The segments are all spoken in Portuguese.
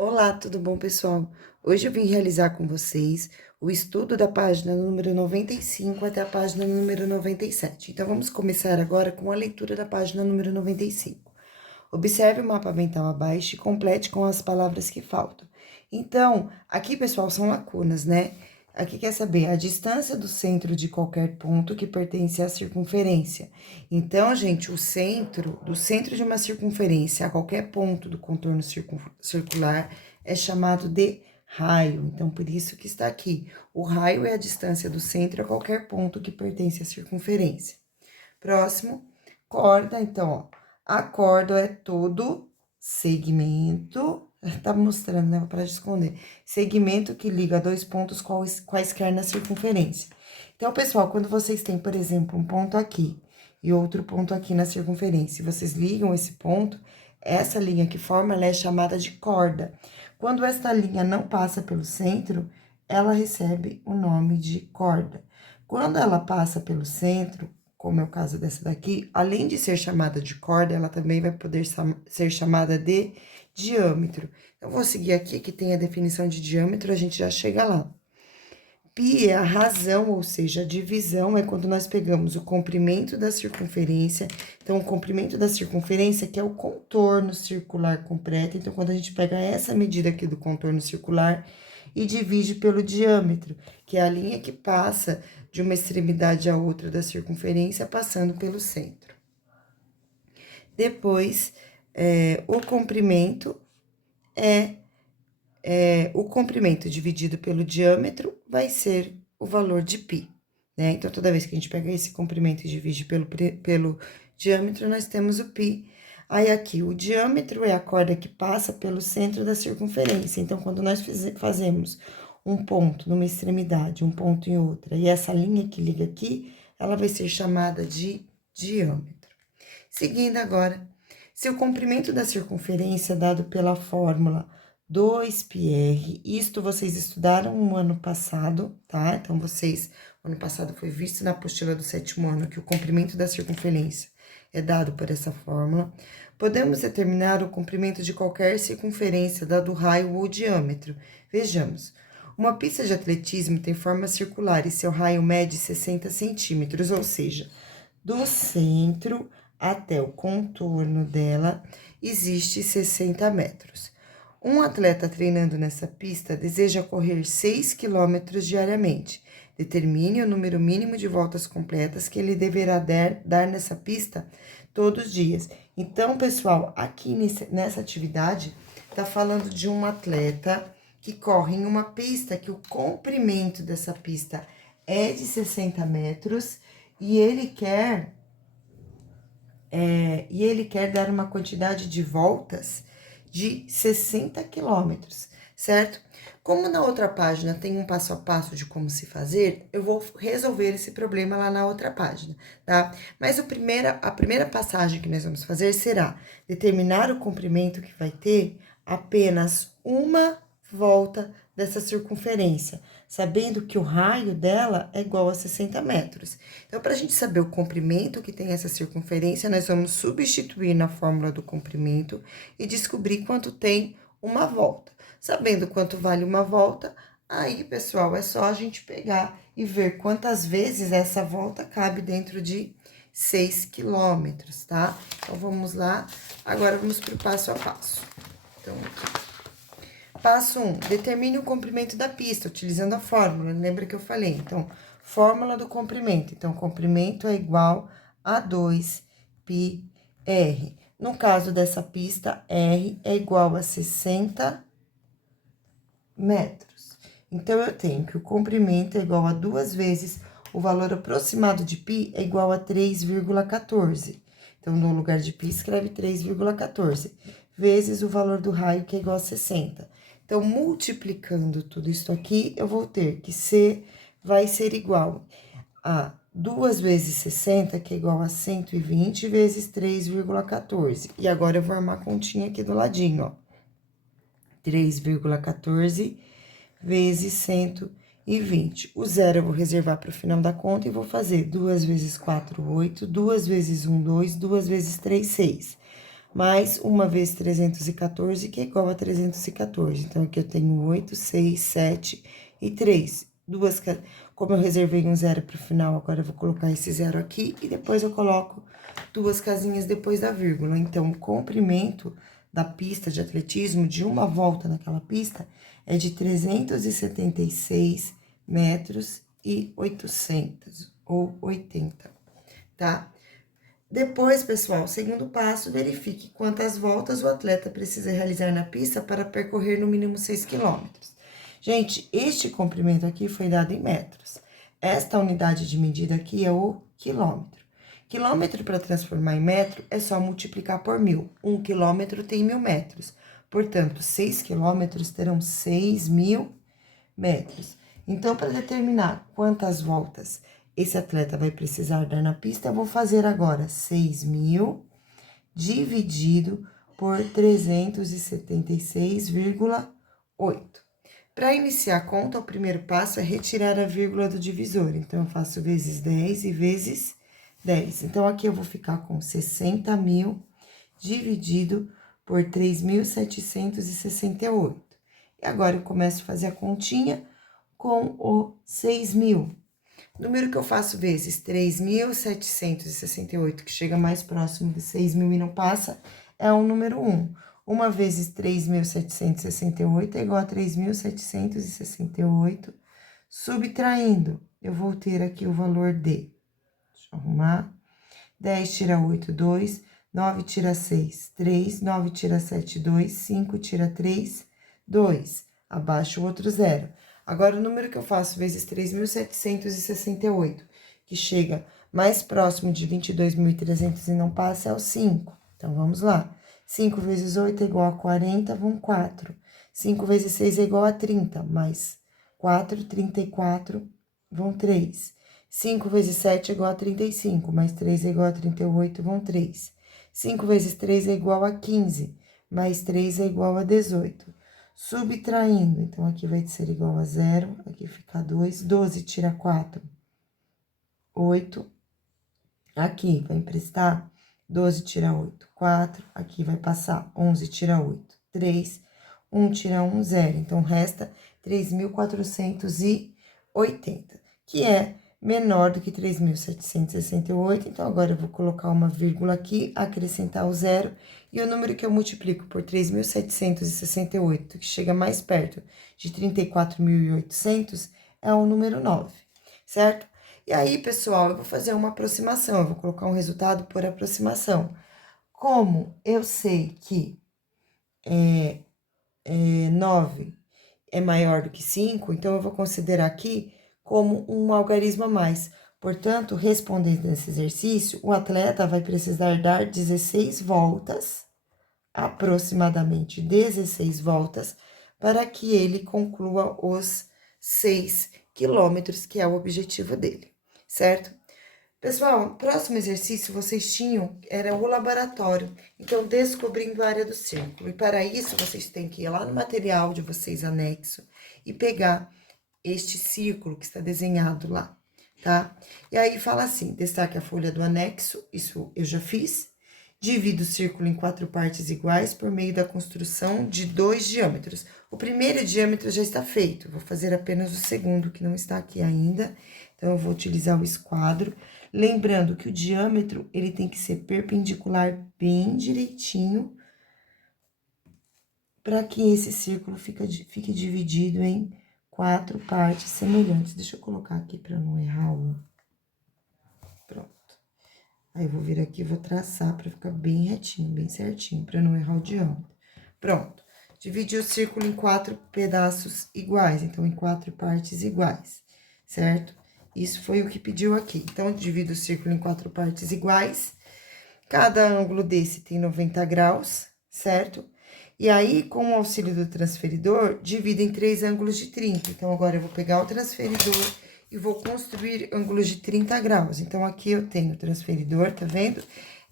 Olá, tudo bom, pessoal? Hoje eu vim realizar com vocês o estudo da página número 95 até a página número 97. Então, vamos começar agora com a leitura da página número 95. Observe o mapa mental abaixo e complete com as palavras que faltam. Então, aqui, pessoal, são lacunas, né? Aqui quer saber a distância do centro de qualquer ponto que pertence à circunferência. Então, gente, do centro de uma circunferência a qualquer ponto do contorno circular é chamado de raio. Então, por isso que está aqui. O raio é a distância do centro a qualquer ponto que pertence à circunferência. Próximo, corda. Então, ó, a corda é todo segmento. Tá mostrando, né? Vou parar de esconder. Segmento que liga dois pontos quaisquer na circunferência. Então, pessoal, quando vocês têm, por exemplo, um ponto aqui e outro ponto aqui na circunferência, e vocês ligam esse ponto, essa linha que forma, ela é chamada de corda. Quando esta linha não passa pelo centro, ela recebe o nome de corda. Quando ela passa pelo centro, como é o caso dessa daqui, além de ser chamada de corda, ela também vai poder ser chamada de diâmetro. Eu vou seguir aqui, que tem a definição de diâmetro, a gente já chega lá. Pi é a razão, ou seja, a divisão é quando nós pegamos o comprimento da circunferência. Então, o comprimento da circunferência, que é o contorno circular completo. Então, quando a gente pega essa medida aqui do contorno circular e divide pelo diâmetro, que é a linha que passa de uma extremidade à outra da circunferência, passando pelo centro. Depois, o comprimento o comprimento dividido pelo diâmetro vai ser o valor de π, né? Então, toda vez que a gente pega esse comprimento e divide pelo diâmetro, nós temos o π. Aí, aqui, o diâmetro é a corda que passa pelo centro da circunferência. Então, quando nós fazemos um ponto numa extremidade, um ponto em outra, e essa linha que liga aqui, ela vai ser chamada de diâmetro. Seguindo agora, se o comprimento da circunferência é dado pela fórmula 2πr, isto vocês estudaram no ano passado, tá? Então, ano passado foi visto na apostila do 7º ano que o comprimento da circunferência é dado por essa fórmula. Podemos determinar o comprimento de qualquer circunferência, dado o raio ou diâmetro. Vejamos. Uma pista de atletismo tem forma circular e seu raio mede 60 centímetros, ou seja, do centro até o contorno dela existe 60 metros. Um atleta treinando nessa pista deseja correr 6 quilômetros diariamente. Determine o número mínimo de voltas completas que ele deverá dar nessa pista todos os dias. Então, pessoal, aqui nessa atividade, tá falando de um atleta que corre em uma pista que o comprimento dessa pista é de 60 metros e ele quer dar uma quantidade de voltas de 60 quilômetros, certo? Como na outra página tem um passo a passo de como se fazer, eu vou resolver esse problema lá na outra página, tá? Mas a primeira passagem que nós vamos fazer será determinar o comprimento que vai ter apenas uma volta dessa circunferência, sabendo que o raio dela é igual a 60 metros. Então, para a gente saber o comprimento que tem essa circunferência, nós vamos substituir na fórmula do comprimento e descobrir quanto tem uma volta. Sabendo quanto vale uma volta, aí, pessoal, é só a gente pegar e ver quantas vezes essa volta cabe dentro de 6 quilômetros, tá? Então, vamos lá. Agora, vamos para o passo a passo. Então, aqui. Passo 1, determine o comprimento da pista, utilizando a fórmula, lembra que eu falei? Então, fórmula do comprimento. Então, comprimento é igual a 2πr. No caso dessa pista, R é igual a 60 metros. Então, eu tenho que o comprimento é igual a 2 vezes o valor aproximado de π é igual a 3,14. Então, no lugar de π, escreve 3,14, vezes o valor do raio, que é igual a 60. Então, multiplicando tudo isso aqui, eu vou ter que C vai ser igual a 2 vezes 60, que é igual a 120, vezes 3,14. E agora, eu vou armar a continha aqui do ladinho, ó. 3,14 vezes 120. O zero eu vou reservar para o final da conta e vou fazer 2 vezes 4, 8, 2 vezes 1, 2, 2 vezes 3, 6. mais 1 vezes 314, que é igual a 314. Então, aqui eu tenho 8, 6, 7 e 3. Como eu reservei um zero para o final, agora eu vou colocar esse zero aqui e depois eu coloco 2 casinhas depois da vírgula. Então, o comprimento da pista de atletismo, de uma volta naquela pista, é de 376 metros e 800, ou 80, tá? Depois, pessoal, segundo passo, verifique quantas voltas o atleta precisa realizar na pista para percorrer no mínimo 6 quilômetros. Gente, este comprimento aqui foi dado em metros. Esta unidade de medida aqui é o quilômetro. Quilômetro, para transformar em metro, é só multiplicar por 1000. 1 quilômetro tem 1000 metros. Portanto, 6 quilômetros terão 6.000 metros. Então, para determinar quantas voltas esse atleta vai precisar dar na pista, eu vou fazer agora 6.000 dividido por 376,8. Para iniciar a conta, o primeiro passo é retirar a vírgula do divisor. Então, eu faço vezes 10 e vezes 10. Então, aqui eu vou ficar com 60.000 dividido por 3.768. E agora, eu começo a fazer a continha com o 6.000. Número que eu faço vezes 3.768, que chega mais próximo de 6.000 e não passa, é o número 1. 1 vezes 3.768 é igual a 3.768, subtraindo, eu vou ter aqui o valor de, deixa eu arrumar, 10 tira 8, 2, 9 tira 6, 3, 9 tira 7, 2, 5 tira 3, 2, abaixo o outro zero. Agora, o número que eu faço vezes 3.768, que chega mais próximo de 22.300 e não passa, é o 5. Então, vamos lá. 5 vezes 8 é igual a 40, vão 4. 5 vezes 6 é igual a 30, mais 4, 34, vão 3. 5 vezes 7 é igual a 35, mais 3 é igual a 38, vão 3. 5 vezes 3 é igual a 15, mais 3 é igual a 18. Subtraindo, então, aqui vai ser igual a 0, aqui fica 2, 12 tira 4, 8, aqui vai emprestar, 12 tira 8, 4, aqui vai passar, 11 tira 8, 3, 1 tira 1, 0, então, resta 3.480, que é menor do que 3.768, então, agora eu vou colocar uma vírgula aqui, acrescentar o zero, e o número que eu multiplico por 3.768, que chega mais perto de 34.800, é o número 9, certo? E aí, pessoal, eu vou fazer uma aproximação, eu vou colocar um resultado por aproximação. Como eu sei que 9 é maior do que 5, então eu vou considerar aqui como um algarismo a mais. Portanto, respondendo esse exercício, o atleta vai precisar dar 16 voltas, aproximadamente 16 voltas, para que ele conclua os 6 quilômetros, que é o objetivo dele, certo? Pessoal, próximo exercício vocês tinham, era o laboratório, então, descobrindo a área do círculo. E para isso, vocês têm que ir lá no material de vocês, anexo, e pegar este círculo que está desenhado lá, tá? E aí, fala assim, destaque a folha do anexo, isso eu já fiz. Divida o círculo em 4 partes iguais por meio da construção de 2 diâmetros. O primeiro diâmetro já está feito, vou fazer apenas o segundo, que não está aqui ainda. Então, eu vou utilizar o esquadro. Lembrando que o diâmetro, ele tem que ser perpendicular bem direitinho, para que esse círculo fique dividido em 4 partes semelhantes. Deixa eu colocar aqui para não errar o... Pronto. Aí, eu vou vir aqui e vou traçar para ficar bem retinho, bem certinho, para não errar o diâmetro. Pronto. Dividi o círculo em 4 pedaços iguais, então, em 4 partes iguais, certo? Isso foi o que pediu aqui. Então, eu divido o círculo em 4 partes iguais. Cada ângulo desse tem 90 graus, certo? E aí, com o auxílio do transferidor, divido em 3 ângulos de 30. Então, agora eu vou pegar o transferidor e vou construir ângulos de 30 graus. Então, aqui eu tenho o transferidor, tá vendo?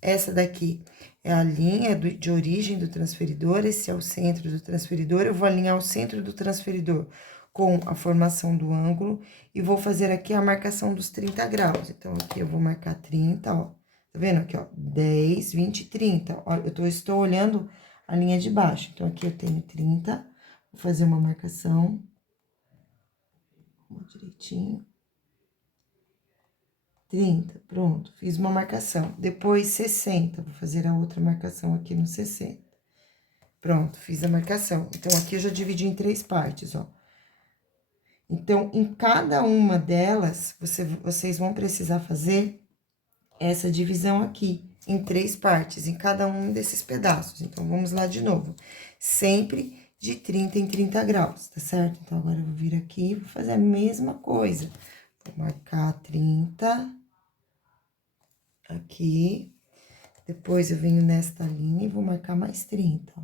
Essa daqui é a linha de origem do transferidor, esse é o centro do transferidor. Eu vou alinhar o centro do transferidor com a formação do ângulo e vou fazer aqui a marcação dos 30 graus. Então, aqui eu vou marcar 30, ó, Tá vendo aqui, ó? 10, 20, 30. Ó, estou olhando a linha de baixo. Então, aqui eu tenho 30. Vou fazer uma marcação. Direitinho. 30, pronto. Fiz uma marcação. Depois, 60. Vou fazer a outra marcação aqui no 60. Pronto, fiz a marcação. Então, aqui eu já dividi em 3 partes, ó. Então, em cada uma delas, vocês vão precisar fazer essa divisão aqui, em 3 partes, em cada um desses pedaços. Então, vamos lá de novo. Sempre de 30 em 30 graus, tá certo? Então, agora eu vou vir aqui e vou fazer a mesma coisa. Vou marcar 30 aqui. Depois, eu venho nesta linha e vou marcar mais 30, ó.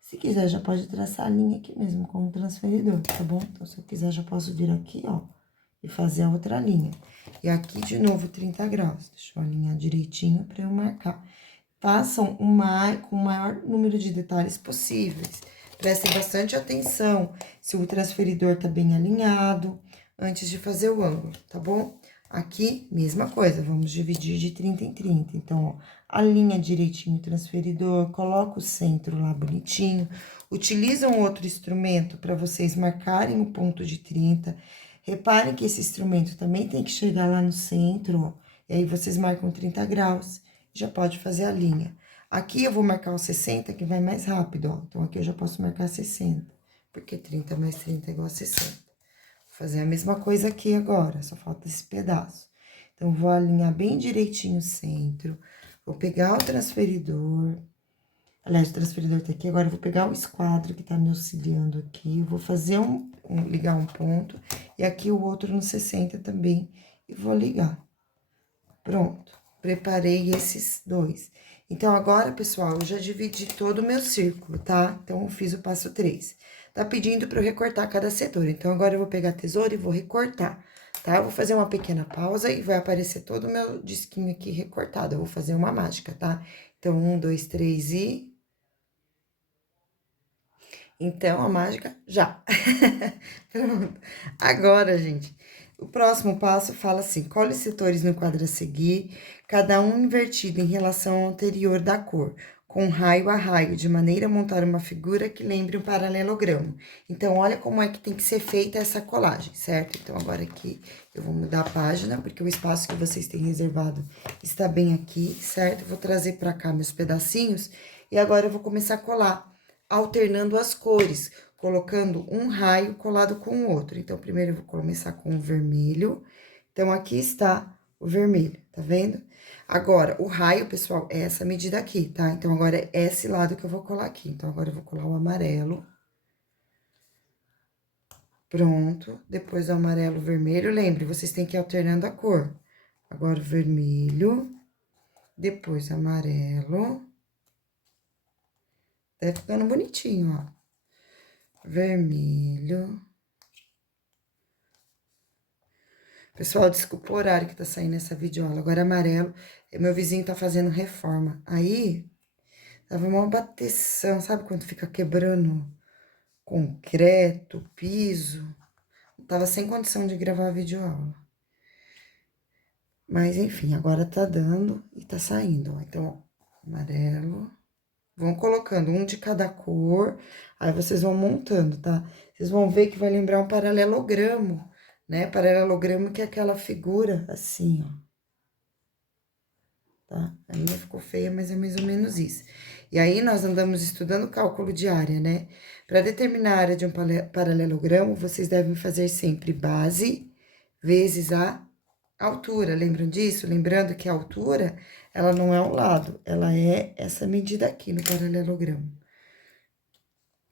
Se quiser, já pode traçar a linha aqui mesmo, com o transferidor, tá bom? Então, se eu quiser, já posso vir aqui, ó, e fazer a outra linha. E aqui, de novo, 30 graus. Deixa eu alinhar direitinho pra eu marcar. Façam com o maior número de detalhes possíveis. Prestem bastante atenção se o transferidor tá bem alinhado, antes de fazer o ângulo, tá bom? Aqui, mesma coisa, vamos dividir de 30 em 30. Então, ó, alinha direitinho o transferidor, coloca o centro lá bonitinho. Utiliza um outro instrumento para vocês marcarem o ponto de 30. Reparem que esse instrumento também tem que chegar lá no centro, ó. E aí, vocês marcam 30 graus, já pode fazer a linha. Aqui, eu vou marcar o 60, que vai mais rápido, ó. Então, aqui eu já posso marcar 60, porque 30 mais 30 é igual a 60. Fazer a mesma coisa aqui agora, só falta esse pedaço. Então, vou alinhar bem direitinho o centro, vou pegar o transferidor, aliás, o transferidor tá aqui, agora eu vou pegar o esquadro que tá me auxiliando aqui, vou fazer ligar um ponto, e aqui o outro no 60 também, e vou ligar. Pronto, preparei esses 2. Então, agora, pessoal, eu já dividi todo o meu círculo, tá? Então, eu fiz o passo 3. Tá pedindo para eu recortar cada setor. Então, agora eu vou pegar a tesoura e vou recortar, tá? Eu vou fazer uma pequena pausa e vai aparecer todo o meu disquinho aqui recortado. Eu vou fazer uma mágica, tá? Então, 1, 2, 3 e... Então, a mágica já. Pronto. Agora, gente, o próximo passo fala assim: cole os setores no quadro a seguir, cada um invertido em relação ao anterior da cor, com raio a raio, de maneira a montar uma figura que lembre um paralelogramo. Então, olha como é que tem que ser feita essa colagem, certo? Então, agora aqui eu vou mudar a página, porque o espaço que vocês têm reservado está bem aqui, certo? Vou trazer para cá meus pedacinhos e agora eu vou começar a colar, alternando as cores, colocando um raio colado com o outro. Então, primeiro eu vou começar com o vermelho. Então, aqui está o vermelho, tá vendo? Agora, o raio, pessoal, é essa medida aqui, tá? Então, agora é esse lado que eu vou colar aqui. Então, agora eu vou colar o amarelo. Pronto. Depois do amarelo, o vermelho. Lembre, vocês têm que ir alternando a cor. Agora, o vermelho. Depois, amarelo. Tá ficando bonitinho, ó. Vermelho. Pessoal, desculpa o horário que tá saindo essa videoaula. Agora, amarelo. Meu vizinho tá fazendo reforma. Aí, tava uma bateção, sabe quando fica quebrando concreto, piso? Tava sem condição de gravar a videoaula. Mas, enfim, agora tá dando e tá saindo, ó. Então, ó, amarelo. Vão colocando um de cada cor, aí vocês vão montando, tá? Vocês vão ver que vai lembrar um paralelogramo, né? Paralelogramo que é aquela figura assim, ó. Tá? A minha ficou feia, mas é mais ou menos isso. E aí, nós andamos estudando cálculo de área, né? Para determinar a área de um paralelogramo, vocês devem fazer sempre base vezes a altura. Lembram disso? Lembrando que a altura, ela não é um lado, ela é essa medida aqui no paralelogramo.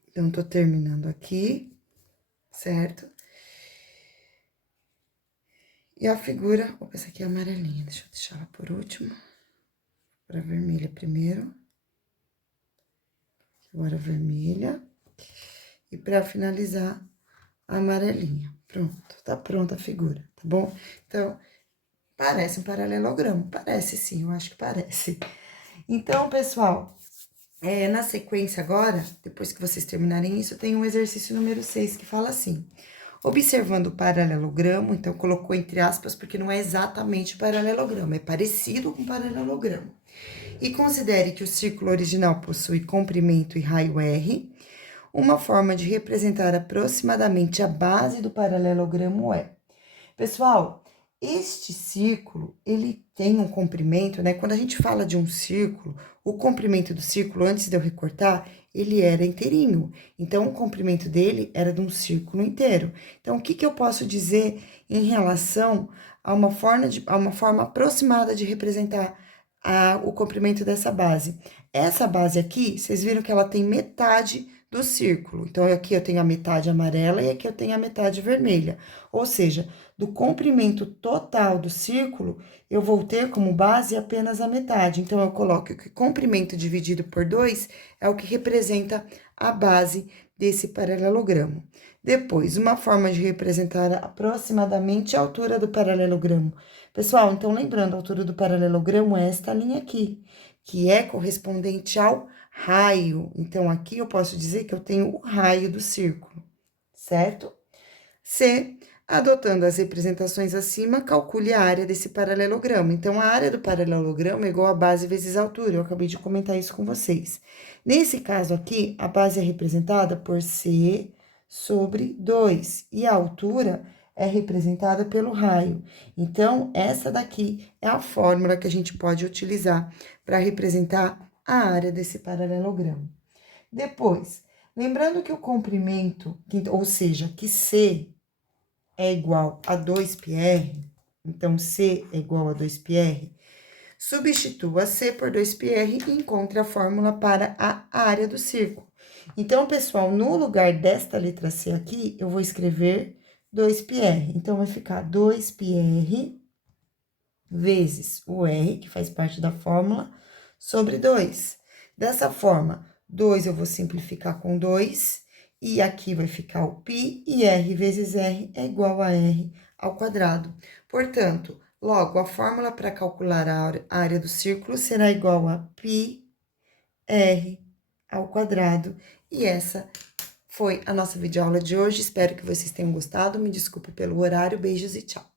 Então, tô terminando aqui, certo? E a figura, opa, essa aqui é amarelinha, deixa eu deixar ela por último. Para vermelha primeiro. Agora, vermelha. E para finalizar, a amarelinha. Pronto, tá pronta a figura, tá bom? Então, parece um paralelogramo. Parece sim, eu acho que parece. Então, pessoal, na sequência agora, depois que vocês terminarem isso, tem um exercício número 6 que fala assim: Observando o paralelogramo, então colocou entre aspas porque não é exatamente paralelogramo, é parecido com paralelogramo. E considere que o círculo original possui comprimento e raio R. Uma forma de representar aproximadamente a base do paralelogramo é... Pessoal, este círculo, ele tem um comprimento, né? Quando a gente fala de um círculo, o comprimento do círculo, antes de eu recortar, ele era inteirinho. Então, o comprimento dele era de um círculo inteiro. Então, o que que eu posso dizer em relação a uma forma aproximada de representar o comprimento dessa base? Essa base aqui, vocês viram que ela tem metade do círculo. Então, aqui eu tenho a metade amarela e aqui eu tenho a metade vermelha. Ou seja, do comprimento total do círculo, eu vou ter como base apenas a metade. Então, eu coloco que o comprimento dividido por 2 é o que representa a base desse paralelogramo. Depois, uma forma de representar aproximadamente a altura do paralelogramo. Pessoal, então, lembrando, a altura do paralelogramo é esta linha aqui, que é correspondente ao raio. Então, aqui eu posso dizer que eu tenho o raio do círculo, certo? C, adotando as representações acima, calcule a área desse paralelogramo. Então, a área do paralelogramo é igual a base vezes a altura. Eu acabei de comentar isso com vocês. Nesse caso aqui, a base é representada por C sobre 2 e a altura é representada pelo raio. Então, essa daqui é a fórmula que a gente pode utilizar para representar a área desse paralelogramo. Depois, lembrando que o comprimento, ou seja, que C é igual a 2πr, então C é igual a 2πr, substitua C por 2πr e encontre a fórmula para a área do círculo. Então, pessoal, no lugar desta letra C aqui, eu vou escrever 2πr. Então, vai ficar 2πr vezes o R, que faz parte da fórmula, sobre 2. Dessa forma, 2 eu vou simplificar com 2, e aqui vai ficar o π, e R vezes R é igual a R ao quadrado. Portanto, logo, a fórmula para calcular a área do círculo será igual a π R ao quadrado. E essa foi a nossa videoaula de hoje. Espero que vocês tenham gostado. Me desculpe pelo horário. Beijos e tchau.